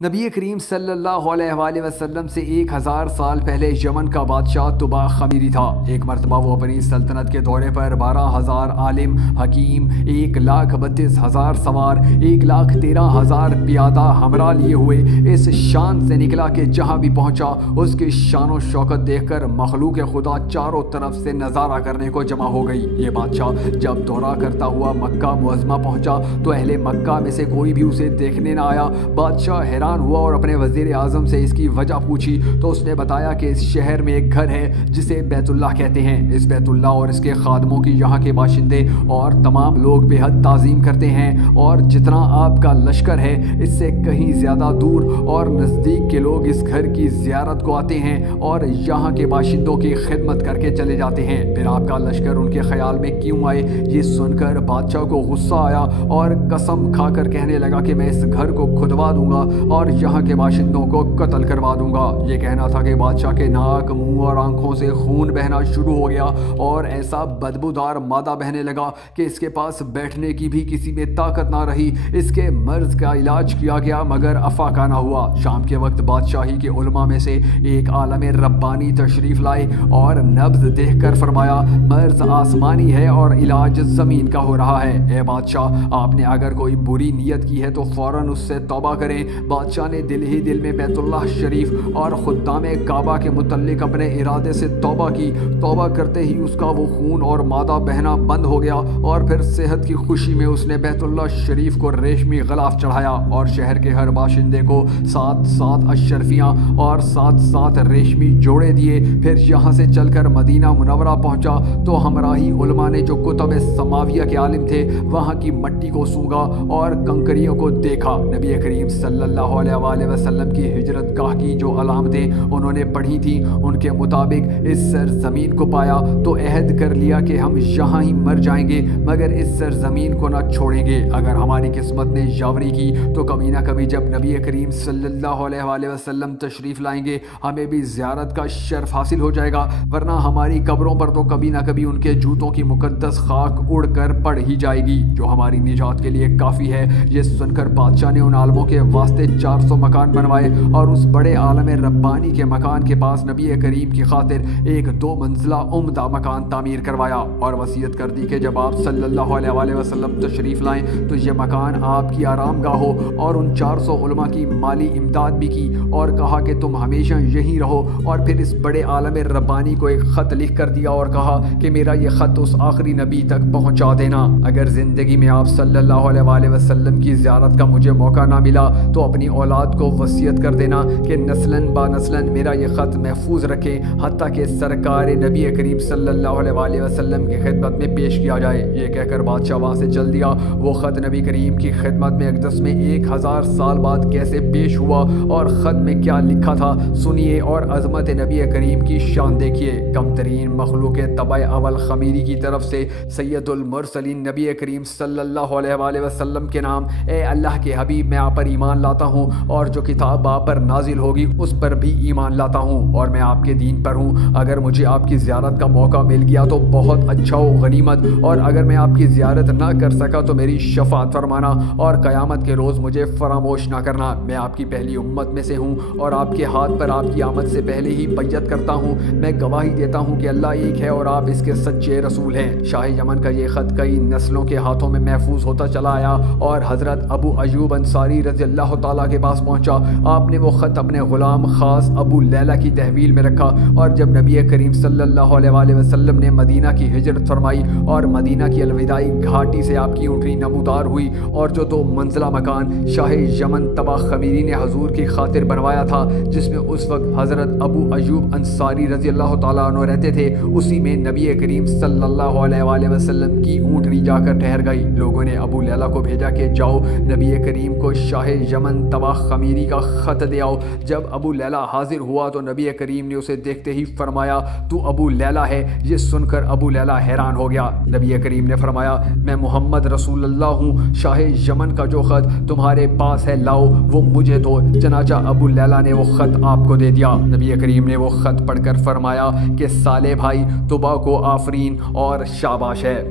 نبی کریم صلی اللہ علیہ وآلہ وسلم سے 1000 سال پہلے یمن کا بادشاہ طبع خمیری تھا۔ ایک مرتبہ وہ اپنی سلطنت کے دورے پر 12,000 عالم حکیم، 1,32,000 سوار، 1,13,000 پیادہ ہمراہ لیے ہوئے اس شان سے نکلا کہ جہاں بھی پہنچا اس کی شان و شوکت دیکھ کر مخلوق خدا چاروں طرف سے نظارہ کرنے کو جمع ہو گئی۔ یہ بادشاہ جب دورہ کرتا ہوا مکہ معظمہ پہنچا تو اہل مکہ میں سے کوئی بھی اسے دیکھنے نہ آیا۔ بادشاہ حیران ہوا اور اپنے وزیر اعظم سے اس کی وجہ پوچھی تو اس نے بتایا کہ اس شہر میں ایک گھر ہے جسے بیت اللہ کہتے ہیں۔ اس بیت اللہ اور اس کے خادموں کی یہاں کے باشندے اور تمام لوگ بے حد تعظیم کرتے ہیں، اور جتنا آپ کا لشکر ہے اس سے کہیں زیادہ دور اور نزدیک کے لوگ اس گھر کی زیارت کو آتے ہیں اور یہاں کے باشندوں کی خدمت کر کے چلے جاتے ہیں۔ پھر آپ کا لشکر ان کے خیال میں کیوں آئے؟ یہ سن کر بادشاہ کو غصہ آیا اور قسم کھا کر کہنے لگا کہ میں اس گھر کو کھدوا دوں گا اور یہاں کے باشندوں کو قتل کروا دوں گا۔ یہ کہنا تھا کہ بادشاہ کے ناک، منہ اور آنکھوں سے خون بہنا شروع ہو گیا اور ایسا بدبودار مادہ بہنے لگا کہ اس کے پاس بیٹھنے کی بھی کسی میں طاقت نہ رہی۔ اس کے مرض کا علاج کیا گیا مگر افاقہ نہ ہوا۔ شام کے وقت بادشاہی کے علماء میں سے ایک عالم ربانی تشریف لائے اور نبض دیکھ کر فرمایا، مرض آسمانی ہے اور علاج زمین کا ہو رہا ہے۔ اے بادشاہ، آپ نے اگر کوئی بری نیت کی ہے تو فوراً اس سے توبہ کریں۔ بادشاہ نے دل ہی دل میں بیت اللہ شریف اور خدام کعبہ کے متعلق اپنے ارادے سے توبہ کی۔ توبہ کرتے ہی اس کا وہ خون اور مادہ بہنا بند ہو گیا اور پھر صحت کی خوشی میں اس نے بیت اللہ شریف کو ریشمی غلاف چڑھایا اور شہر کے ہر باشندے کو 7 اشرفیاں اور 7 ریشمی جوڑے دیے۔ پھر یہاں سے چل کر مدینہ منورہ پہنچا تو ہمراہی علماء نے جو کتب سماویہ کے عالم تھے وہاں کی مٹی کو سونگا اور کنکریوں کو دیکھا۔ نبی کریم صلی اللہ علیہ وآلہ وسلم کی ہجرت گاہ کی جو علامتیں انہوں نے پڑھی تھیں ان کے مطابق اس سرزمین کو پایا تو عہد کر لیا کہ ہم یہاں ہی مر جائیں گے مگر اس سرزمین کو نہ چھوڑیں گے۔ اگر ہماری قسمت نے یاوری کی تو کبھی نہ کبھی جب نبی کریم صلی اللہ علیہ وآلہ وسلم تشریف لائیں گے ہمیں بھی زیارت کا شرف حاصل ہو جائے گا، ورنہ ہماری قبروں پر تو کبھی نہ کبھی ان کے جوتوں کی مقدس خاک اڑ کر پڑ ہی جائے گی جو ہماری نجات کے لیے کافی ہے۔ یہ سن کر بادشاہ نے ان عالموں کے واسطے 400 مکان بنوائے اور اس بڑے عالم ربانی کے مکان کے پاس نبی کریم کی خاطر ایک 2 منزلہ عمدہ مکان تعمیر کروایا اور وصیت کر دی کہ جب آپ صلی اللہ علیہ وآلہ وسلم تشریف لائیں تو یہ مکان آپ کی آرام گاہ ہو، اور ان 400 علماء کی مالی امداد بھی کی اور کہا کہ تم ہمیشہ یہیں رہو۔ اور پھر اس بڑے عالم ربانی کو ایک خط لکھ کر دیا اور کہا کہ میرا یہ خط اس آخری نبی تک پہنچا دینا۔ اگر زندگی میں آپ صلی اللہ علیہ وآلہ وسلم کی زیارت کا مجھے موقع نہ ملا تو اپنی اولاد کو وصیت کر دینا کہ نسلاً با نسلاً میرا یہ خط محفوظ رکھیں حتیٰ کہ سرکار نبی کریم صلی اللہ علیہ وآلہ وسلم کی خدمت میں پیش کیا جائے۔ یہ کہہ کر بادشاہ وہاں سے چل دیا۔ وہ خط نبی کریم کی خدمت میں اقدس میں 1000 سال بعد کیسے پیش ہوا اور خط میں کیا لکھا تھا سنیے اور عظمت نبی کریم کی شان دیکھیے۔ کم ترین مخلوق طبع اول خمیری کی طرف سے سید المرسلین نبی کریم صلی اللہ علیہ وآلہ وسلم کے نام، اے اللہ کے حبیب، میں آپ پر ایمان لاتا ہوں اور جو کتاب آپ پر نازل ہوگی اس پر بھی ایمان لاتا ہوں اور میں آپ کے دین پر ہوں۔ اگر مجھے آپ کی زیارت کا موقع مل گیا تو بہت اچھا و غنیمت، اور اگر میں آپ کی زیارت نہ کر سکا تو میری شفاعت فرمانا اور قیامت کے روز مجھے فراموش نہ کرنا۔ میں آپ کی پہلی امت میں سے ہوں اور آپ کے ہاتھ پر آپ کی آمد سے پہلے ہی بیعت کرتا ہوں۔ میں گواہی دیتا ہوں کہ اللہ ایک ہے اور آپ اس کے سچے رسول ہیں۔ شاہ یمن کا یہ خط کئی نسلوں کے ہاتھوں میں محفوظ ہوتا چلا آیا اور حضرت ابو ایوب انصاری رضی اللہ تعالیٰ کے پاس پہنچا۔ آپ نے وہ خط اپنے غلام خاص ابو لیلہ کی تحویل میں رکھا، اور جب نبی کریم صلی اللہ علیہ وآلہ وسلم نے مدینہ کی ہجرت فرمائی اور مدینہ کی الوداعی گھاٹی سے آپ کی اونٹنی نمودار ہوئی اور جو 2 منزلہ مکان شاہ یمن طبع خمیری نے حضور کی خاطر بنوایا تھا جس میں اس وقت حضرت ابو ایوب انصاری رضی اللہ تعالیٰ عنہ رہتے تھے، اسی میں نبی کریم صلی اللہ علیہ وآلہ وسلم کی اونٹنی جا کر ٹھہر گئی۔ لوگوں نے ابو لیلہ کو بھیجا کہ جاؤ نبی کریم کو شاہ یمن طبع خمیری کا خط دے آؤ۔ جب ابو لیلہ حاضر ہوا تو نبی کریم نے اسے دیکھتے ہی فرمایا، تو ابو لیلہ ہے؟ یہ سن کر ابو لیلہ حیران ہو گیا۔ نبی کریم نے فرمایا، میں محمد رسول اللہ ہوں، شاہ یمن کا جو خط تمہارے پاس ہے لاؤ وہ مجھے دو۔ چنانچہ ابو لیلہ نے وہ خط آپ کو دے دیا۔ نبی کریم نے وہ خط پڑھ کر فرمایا کہ صالح بھائی طبع کو آفرین اور شاباش ہے۔